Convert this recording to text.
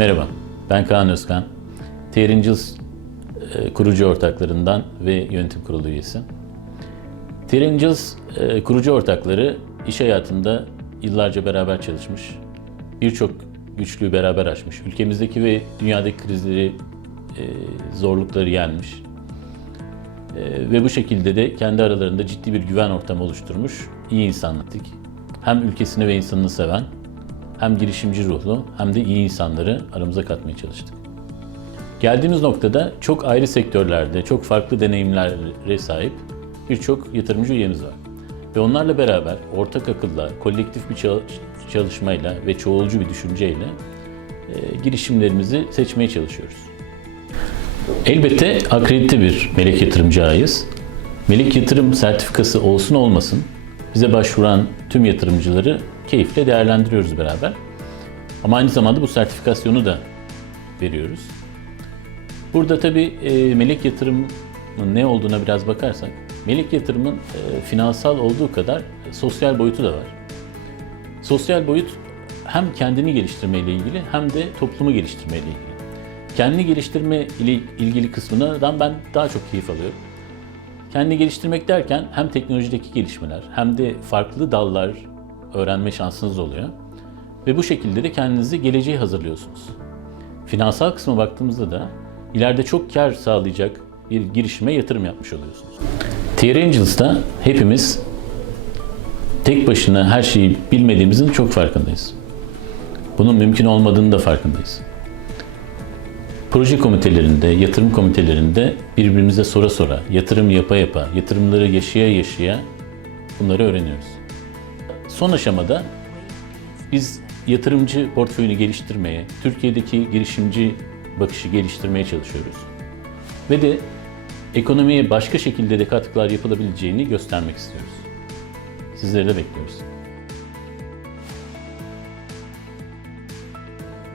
Merhaba, ben Kaan Özkan. TR Angels e, kurucu ortaklarından ve yönetim kurulu üyesi. TR Angels e, kurucu ortakları iş hayatında yıllarca beraber çalışmış, birçok güçlüğü beraber aşmış, ülkemizdeki ve dünyadaki krizleri, e, zorlukları yenmiş ve bu şekilde de kendi aralarında ciddi bir güven ortamı oluşturmuş iyi insanlıktık. Hem ülkesini ve insanını seven, hem girişimci ruhlu hem de iyi insanları aramıza katmaya çalıştık. Geldiğimiz noktada çok ayrı sektörlerde, çok farklı deneyimlere sahip birçok yatırımcı üyemiz var. Ve onlarla beraber ortak akılla, kolektif bir çal- çalışmayla ve çoğulcu bir düşünceyle e, girişimlerimizi seçmeye çalışıyoruz. Elbette akredite bir melek yatırımcı ağıyız. Melek yatırım sertifikası olsun olmasın bize başvuran tüm yatırımcıları keyifle değerlendiriyoruz beraber. Ama aynı zamanda bu sertifikasyonu da veriyoruz. Burada tabii e, melek yatırımın ne olduğuna biraz bakarsak, melek yatırımın e, finansal olduğu kadar sosyal boyutu da var. Sosyal boyut hem kendini geliştirmeyle ilgili hem de toplumu geliştirmeyle ilgili. Kendini geliştirme ile ilgili kısmından ben daha çok keyif alıyorum. Kendini geliştirmek derken hem teknolojideki gelişmeler hem de farklı dallar öğrenme şansınız oluyor. Ve bu şekilde de kendinizi geleceğe hazırlıyorsunuz. Finansal kısma baktığımızda da ileride çok kar sağlayacak bir girişime yatırım yapmış oluyorsunuz. TR Angels'da hepimiz tek başına her şeyi bilmediğimizin çok farkındayız. Bunun mümkün olmadığını da farkındayız. Proje komitelerinde, yatırım komitelerinde birbirimize sora sora, yatırım yapa yapa, yatırımları yaşaya yaşaya bunları öğreniyoruz. Son aşamada biz yatırımcı portföyünü geliştirmeye, Türkiye'deki girişimci bakışı geliştirmeye çalışıyoruz. Ve de ekonomiye başka şekilde de katkılar yapılabileceğini göstermek istiyoruz. Sizleri de bekliyoruz.